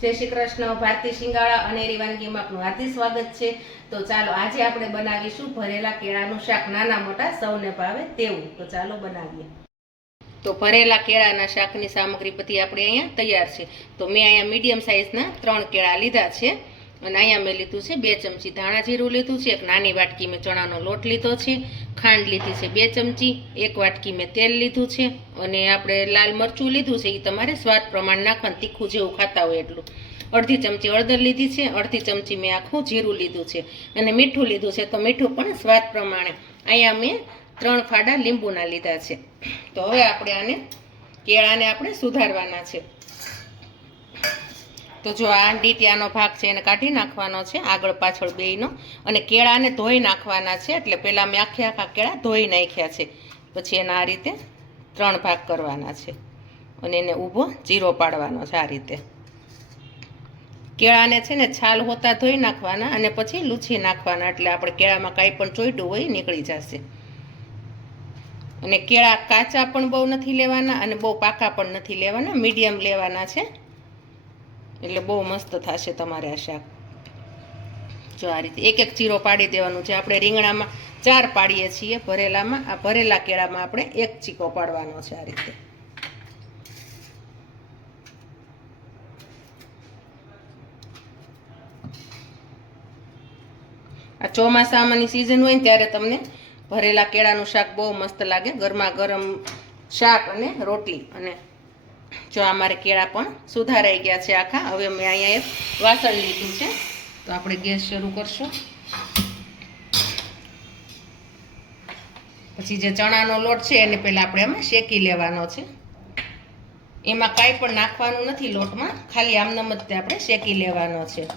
જય શ્રી કૃષ્ણ, ભારતી શિંગાળા અને વાનગીમાં આપનું હાર્દિક સ્વાગત છે. તો ચાલો આજે આપણે બનાવીશું ભરેલા કેળાનું શાક. નાના મોટા સૌને ભાવે તેવું. તો ચાલો બનાવીએ. તો ભરેલા કેળાના શાકની સામગ્રી બધી આપણે અહીંયા તૈયાર છે. તો મેં અહીંયા મીડિયમ સાઇઝના ત્રણ કેળા લીધા છે. અને અહીંયા મેં લીધું છે બે ચમચી ધાણા જીરું લીધું છે. એક નાની વાટકી મેં ચણાનો લોટ લીધો છે. ખાંડ લીધી છે. બે ચમચી, એક વાટકી મેં તેલ લીધું છે અને આપણે લાલ મરચું લીધું છે એ તમારે સ્વાદ પ્રમાણ નાખવાનું, તીખું જેવું ખાતા હોય એટલું. અડધી ચમચી હળદર લીધી છે, અડધી ચમચી મેં આખું જીરું લીધું છે અને મીઠું લીધું છે, તો મીઠું પણ સ્વાદ પ્રમાણે. અહીંયા મેં ત્રણ ફાડા લીંબુના લીધા છે. તો હવે આપણે આને કેળાને આપણે સુધારવાના છે. તો જો આ ડીટિયાનો ભાગ છે એને કાઢી નાખવાનો છે, આગળ પાછળ બેયનો. અને કેળાને ધોઈ નાખવાના છે, એટલે પહેલાં મેં આખે આખા કેળા ધોઈ નાખ્યા છે. પછી એના આ રીતે ત્રણ ભાગ કરવાના છે. અને એને ઊભો જીરો પાડવાનો છે આ રીતે. કેળાને છે ને છાલ હોતા ધોઈ નાખવાના અને પછી લૂછી નાખવાના, એટલે આપણે કેળામાં કાંઈ પણ ચોઈટું હોય નીકળી જશે. અને કેળા કાચા પણ બહુ નથી લેવાના અને બહુ પાકા પણ નથી લેવાના, મીડિયમ લેવાના છે. એટલે બહુ મસ્ત થશે તમારે આ શાક. જો આ રીતે એક એક ચીરો પાડી દેવાનું છે. આપણે રીંગણામાં ચાર પાડીએ છીએ ભરેલામાં. આ ભરેલા કેળામાં આપણે એક ચીકો પાડવાનો છે આ રીતે. આ ચોમાસામાંની સિઝન હોય ને ત્યારે તમને ભરેલા કેળાનું શાક બહુ મસ્ત લાગે. ગરમા ગરમ શાક અને રોટલી અને જો અમારે કેળા પણ સુધારાઈ ગયા છે આખા. હવે મેં અહીંયા એક વાસણ લીધું છે. તો આપણે ગેસ શરૂ કરશું. પછી જે ચણાનો લોટ છે એને પહેલાં આપણે એમાં શેકી લેવાનો છે. એમાં કાંઈ પણ નાખવાનું નથી લોટમાં. ખાલી આમનમ જ આપણે શેકી લેવાનો છે.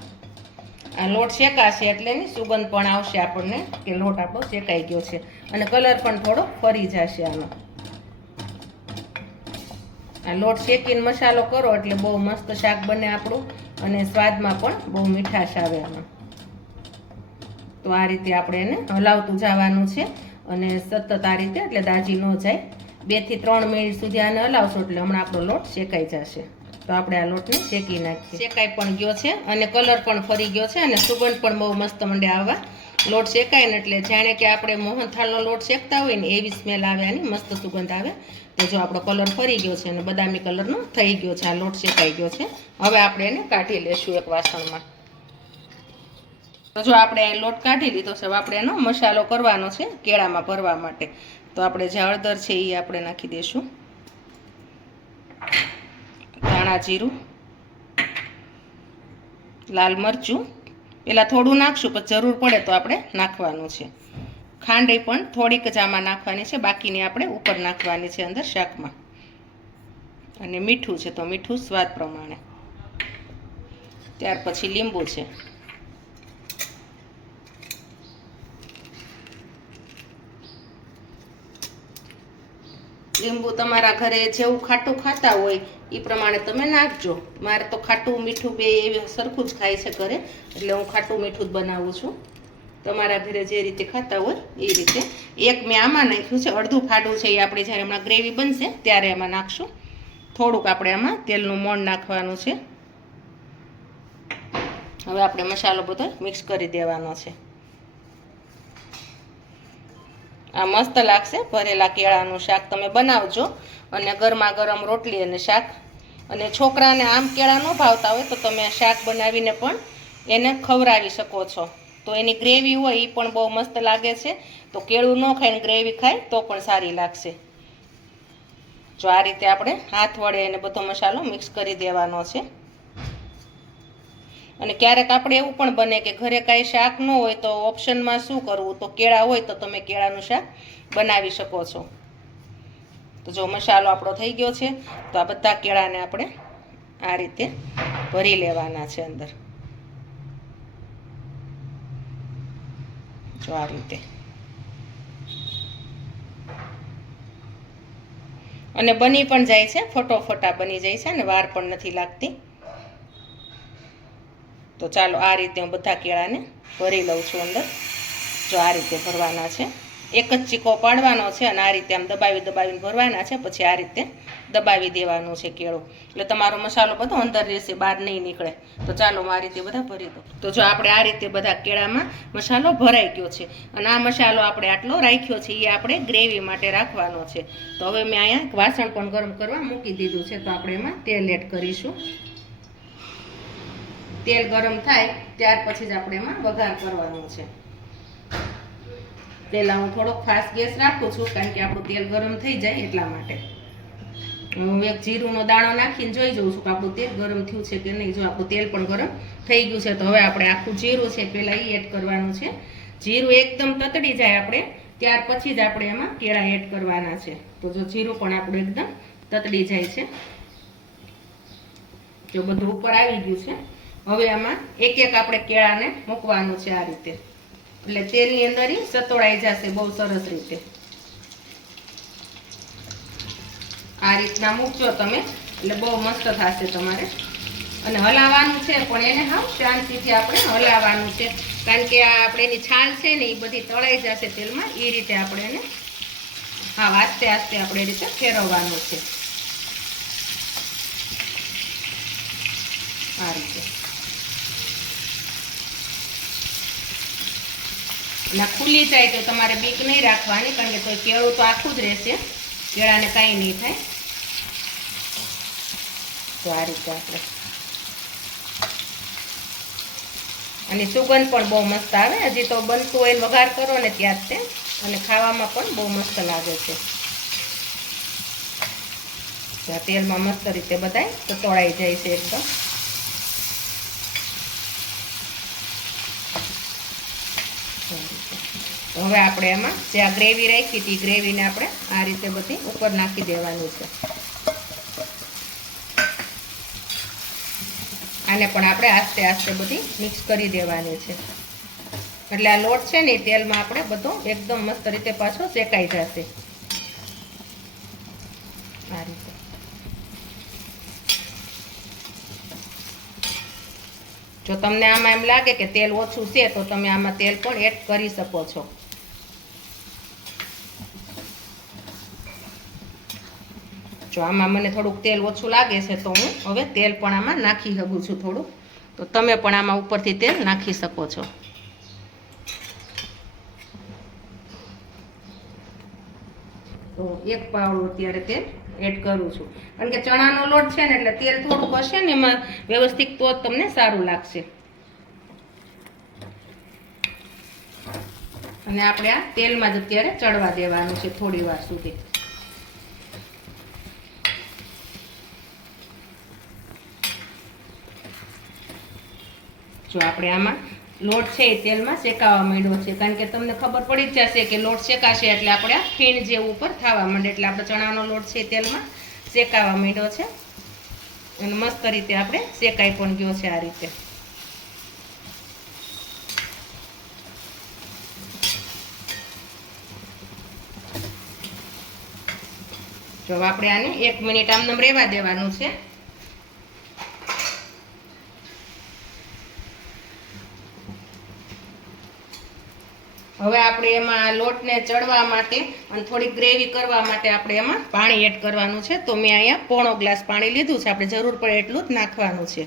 આ લોટ શેકાશે એટલે એની સુગંધ પણ આવશે આપણને કે લોટ આપણો શેકાઈ ગયો છે. અને કલર પણ થોડો ફરી જશે આનો. આ લોટ શેકીને મસાલો કરો એટલે બહુ મસ્ત શાક બને આપણું અને સ્વાદમાં પણ બહુ મીઠાશ આવે એમાં તો આ રીતે આપણે એને હલાવતું જવાનું છે અને સતત આ રીતે એટલે દાજી ન જાય. બેથી ત્રણ મિનિટ સુધી આને હલાવશો એટલે હમણાં આપણો લોટ શેકાઈ જશે. તો આપણે આ લોટને શેકી નાખીએ. શેકાઈ પણ ગયો છે અને કલર પણ ફરી ગયો છે અને સુગંધ પણ બહુ મસ્ત મંડે આવવા લોટ શેકાય ને એટલે જાણે કે આપણે મોહનથાળનો લોટ શેકતા હોય ને એવી સ્મેલ આવે આની મસ્ત સુગંધ આવે. તો જો આપણો કલર ફરી ગયો છે અને બદામી કલરનો થઈ ગયો છે, આ લોટ શેકાઈ ગયો છે. હવે આપણે એને કાઢી લેશું એક વાસણમાં. તો જો આપણે લોટ કાઢી લીધો છે, હવે આપણે એનો મસાલો કરવાનો છે કેળામાં ભરવા માટે. તો આપણે જે હળદર છે એ આપણે નાખી દઈશું ધાણા જીરું, લાલ મરચું. પેલા થોડું નાખશું પછી જરૂર પડે તો આપણે નાખવાનું છે. ખાંડ પણ થોડીક જ આમાં નાખવાની છે. બાકીની આપણે ઉપર નાખવાની છે અંદર શાકમાં. અને મીઠું છે તો મીઠું સ્વાદ પ્રમાણે. ત્યાર પછી લીંબુ છે. લીંબુ તમારા ઘરે જેવું ખાટું ખાતા હોય એ પ્રમાણે તમે નાખજો. મારે તો ખાટું મીઠું બે સરખું જ ખાય છે ઘરે. એટલે હું ખાટું મીઠું જ બનાવું છું. તમારા ઘરે જે રીતે ખાતા હોય એ રીતે. એક મેં આમાં નાખ્યું છે, અડધું ફાડું છે એ આપણે જ્યારે હમણાં ગ્રેવી બનશે ત્યારે એમાં નાખશું. થોડુંક આપણે આમાં તેલનું મોણ નાખવાનું છે. હવે આપણે મસાલો બધો મિક્સ કરી દેવાનો છે. આ મસ્ત લાગશે, ભરેલા કેળાનું શાક તમે બનાવજો અને ગરમા ગરમ રોટલી અને શાક. અને છોકરાને આમ કેળા ન ભાવતા હોય તો તમે શાક બનાવીને પણ એને ખવડાવી શકો છો. તો એની ગ્રેવી હોય એ પણ બહુ મસ્ત લાગે છે. તો કેળું ન ખાઈને ગ્રેવી ખાય તો પણ સારી લાગશે. જો આ રીતે આપણે હાથ વડે એને બધો મસાલો મિક્સ કરી દેવાનો છે. અને ક્યારેક આપણે એવું પણ બને કે ઘરે કાંઈ શાક ન હોય તો ઓપ્શનમાં શું કરવું? તો કેળા હોય તો તમે કેળાનું શાક બનાવી શકો છો. તો જો મસાલો આપણો થઈ ગયો છે, તો આ બધા કેળાને આપણે આ રીતે ભરી લેવાના છે અંદર. જો આ રીતે. અને બની પણ જાય છે, ફટોફટા બની જાય છે અને વાર પણ નથી લાગતી. તો ચાલો આ રીતે હું બધા કેળાને ભરી લઉં છું અંદર. જો આ રીતે ભરવાના છે. એક જ ચીકો પાડવાનો છે અને આ રીતે આમ દબાવી દબાવીને ભરવાના છે, પછી આ રીતે દબાવી દેવાનું છે કેળું. એટલે તમારો મસાલો બધો અંદર રહેશે, બહાર નહીં નીકળે. તો ચાલો હું આ રીતે બધા ભરી દઉં. તો જો આપણે આ રીતે બધા કેળામાં મસાલો ભરાઈ ગયો છે. અને આ મસાલો આપણે આટલો રાખ્યો છે, એ આપણે ગ્રેવી માટે રાખવાનો છે. તો હવે મેં અહીંયા વાસણ પણ ગરમ કરવા મૂકી દીધું છે. તો આપણે એમાં તેલ એડ કરીશું. તેલ ગરમ થાય, ત્યાર પછી જ આપણે એમાં વઘાર કરવાનું છે. પહેલાં હું થોડોક ફાસ્ટ ગેસ રાખું છું, કારણ કે આપણું તેલ ગરમ થઈ જાય એટલા માટે. હું એક જીરુંનો દાણો નાખીને જોઈ જઉં છું કે આપણું તેલ ગરમ થયું છે કે નહીં. જો આપણું તેલ પણ ગરમ થઈ ગયું છે, તો હવે આપણે આખું જીરું છે પહેલાં એ એડ કરવાનું છે. જીરું એકદમ તતડી જાય આપણે, ત્યાર પછી જ આપણે એમાં કેળા એડ કરવાના છે. તો જો જીરું પણ આપણું એકદમ તતડી જાય છે. જો બધું ઉપર આવી ગયું છે, હવે આમાં એક એક આપણે કેળાને મૂકવાનું છે આ રીતે. એટલે તેલની અંદર ઈ સતોડાઈ જશે બહુ સરસ રીતે. આ રીતના મૂકજો તમે. એટલે બહુ મસ્ત થશે તમારે. અને હલાવવાનું છે, પણ એને હા, શાંતિથી આપણે હલાવવાનું છે. કારણ કે આ આપણે એની છાલ છે ને, એ બધી તળાઈ જશે તેલમાં. એ રીતે આપણે એને હા, આસ્તે આસ્તે આપણે રીતે ફેરવવાનું છે. આ રીતે. ના ખુલ્લી જાય તો તમારે બીક નહીં રાખવાની, કારણ કે તો કેળું તો આખું જ રહેશે. કેળાને કાંઈ નહીં થાય. તો આ રીતે આપણે. અને સુગંધ પણ બહુ મસ્ત આવે. હજી તો બનતું હોય વઘાર કરો ને ત્યાં તે. અને ખાવામાં પણ બહુ મસ્ત લાગે છે. તેલમાં મસ્ત રીતે બધાય તો તળાઈ જાય છે એકદમ. હવે આપણે એમાં જે આ ગ્રેવી રાખી હતી, ગ્રેવીને આપણે આ રીતે બધી ઉપર નાખી દેવાની છે. આને પણ આપણે આસ્તે આસ્તે બધી મિક્સ કરી દેવાની છે. એટલે આ લોટ છે ને એ તેલમાં આપણે બધો એકદમ મસ્ત રીતે પાછો શેકાઈ જશે. આ રીતે. જો તમને આમાં એમ લાગે કે તેલ ઓછું છે, તો તમે આમાં તેલ પણ એડ કરી શકો છો. જો આમાં મને થોડુંક તેલ ઓછું લાગે છે તો હું હવે તેલ પણ આમાં નાખી શકું છું થોડું તો તમે પણ આમાં ઉપરથી તેલ નાખી શકો છો. તો એક પાવડું અત્યારે તેલ એડ કરું છું. કારણ કે ચણાનો લોટ છે ને એટલે તેલ થોડુંક હશે ને એમાં વ્યવસ્થિત તો તમને સારું લાગશે. અને આપણે આ તેલમાં જ અત્યારે ચડવા દેવાનું છે થોડી વાર સુધી. જો આપણે આમાં લોટ છે એ તેલમાં શેકાવા માંડ્યો છે. કારણ કે તમને ખબર પડી જ જશે કે લોટ શેકાશે એટલે આપણે ફીણ જેવું ઉપર થવા માંડે એટલે આપણે ચણાનો લોટ છે તેલમાં શેકાવા માંડ્યો છે. અને મસ્ત રીતે આપણે શેકાઈ પણ ગયો છે આ રીતે. જો આપણે આને એક મિનિટ આમ રહેવા દેવાનું છે. હવે આપણે એમાં લોટને ચડવા માટે અને થોડી ગ્રેવી કરવા માટે આપણે એમાં પાણી એડ કરવાનું છે. તો મેં અહીંયા પોણો ગ્લાસ પાણી લીધું છે. આપણે જરૂર પડે એટલું જ નાખવાનું છે.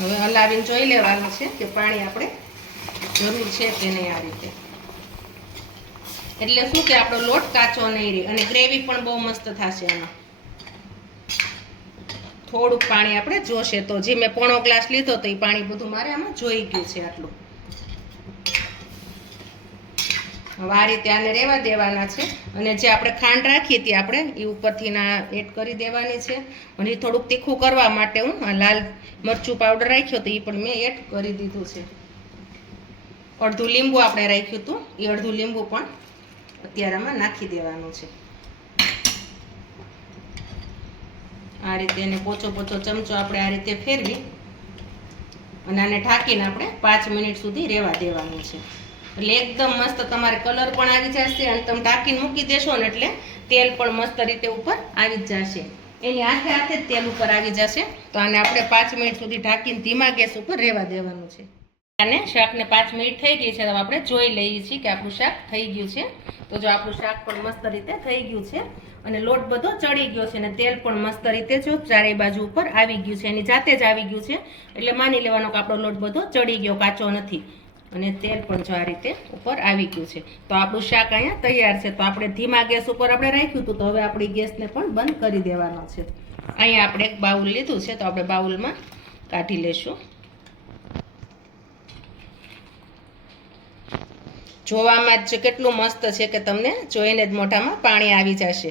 હવે હલાવીને જોઈ લેવાનું છે કે પાણી આપણે જરૂર છે કે નહીં આ રીતે. એટલે શું કે આપણો લોટ કાચો નહીં રહે અને ગ્રેવી પણ બહુ મસ્ત થશે એમાં થોડુંક પાણી આપણે જોશે. તો જે મેં પોણો ગ્લાસ લીધો તો એ પાણી બધું મારે આમાં જોઈ ગયું છે આટલું. હવે આને રહેવા દેવાના છે. અને જે આપણે ખાંડ રાખી હતી આપણે એ ઉપરથી ના એડ કરી દેવાની છે. અને થોડુંક તીખું કરવા માટે હું લાલ મરચું પાવડર રાખ્યો તો એ પણ મેં એડ કરી દીધું છે. અડધું લીંબુ આપણે રાખ્યું હતું. એ અડધું લીંબુ પણ અત્યારે આમાં નાખી દેવાનું છે. આ રીતે એને પોચો પોચો ચમચો આપણે આ રીતે ફેરવી અને આને ઢાંકીને આપણે પાંચ મિનિટ સુધી રહેવા દેવાનું છે. એટલે એકદમ મસ્ત તમારે કલર પણ આવી જશે અને તમે ઢાંકીને મૂકી દેશો ને એટલે તેલ પણ મસ્ત રીતે ઉપર આવી જ જશે. એની હાથે હાથે જ તેલ ઉપર આવી જશે. તો આને આપણે પાંચ મિનિટ સુધી ઢાંકીને ધીમા ગેસ ઉપર રહેવા દેવાનું છે. અને શાકને પાંચ મિનિટ થઈ ગઈ છે તો આપણે જોઈ લઈએ છીએ કે આપણું શાક થઈ ગયું છે. તો જો આપણું શાક પણ મસ્ત રીતે થઈ ગયું છે અને લોટ બધો ચડી ગયો છે અને તેલ પણ મસ્ત રીતે જો ચારેય બાજુ ઉપર આવી ગયું છે. એની જાતે જ આવી ગયું છે. એટલે માની લેવાનો કે આપણો લોટ બધો ચડી ગયો, કાચો નથી. અને તેલ પણ જો આ રીતે ઉપર આવી ગયું છે. તો આપણું શાક અહીંયા તૈયાર છે. તો આપણે ધીમા ગેસ ઉપર આપણે રાખ્યું હતું. તો હવે આપણી ગેસને પણ બંધ કરી દેવાનો છે. અહીંયા આપણે એક બાઉલ લીધું છે. તો આપણે બાઉલમાં કાઢી લેશું. જોવામાં જ કેટલું મસ્ત છે કે તમને જોઈને જ મોઢામાં પાણી આવી જશે.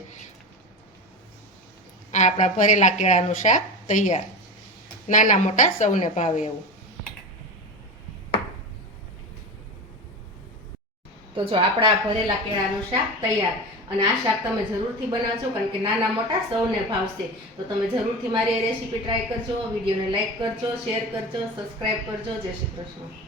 આ આપણા ભરેલા કેળાનું શાક તૈયાર. નાના મોટા સૌને ભાવે એવું. તો જો આપણા ભરેલા કેળાનું શાક તૈયાર. અને આ શાક તમે જરૂરથી બનાવજો, કારણ કે નાના મોટા સૌને ભાવશે. તો તમે જરૂરથી મારી રેસીપી ટ્રાય કરજો, વિડીયોને લાઈક કરજો, શેર કરજો સબસ્ક્રાઈબ કરજો. જય શ્રી કૃષ્ણ.